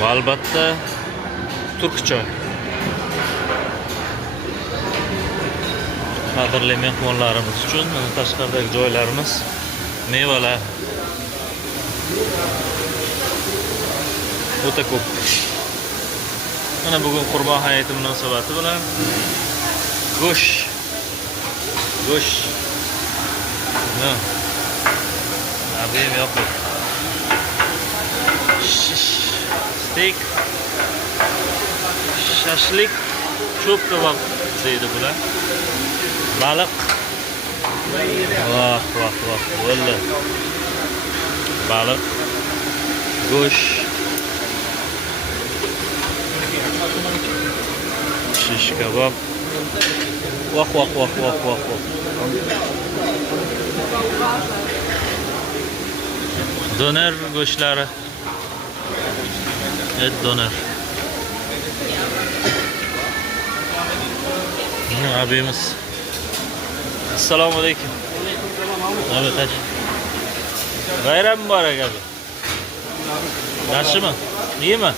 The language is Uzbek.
Va albatta turk choy. Qadrli mehmonlarimiz uchun tashqaridagi joylarimiz, mevalar o'ta ko'p. Mana bugun Qurbon hayiti munosabati bilan go'sht. No. Abim yoqib. Steak, shashlik, cho'p kabob deydi bular. Baliq. Vah. Valla. Baliq, go'sht, shish kabob. Vah. Doner go'shtlari. Et doner. Abimiz. Assalomu alaykum. Abi taş. Bayram mübarek abi. Yaxshimi? İyimi?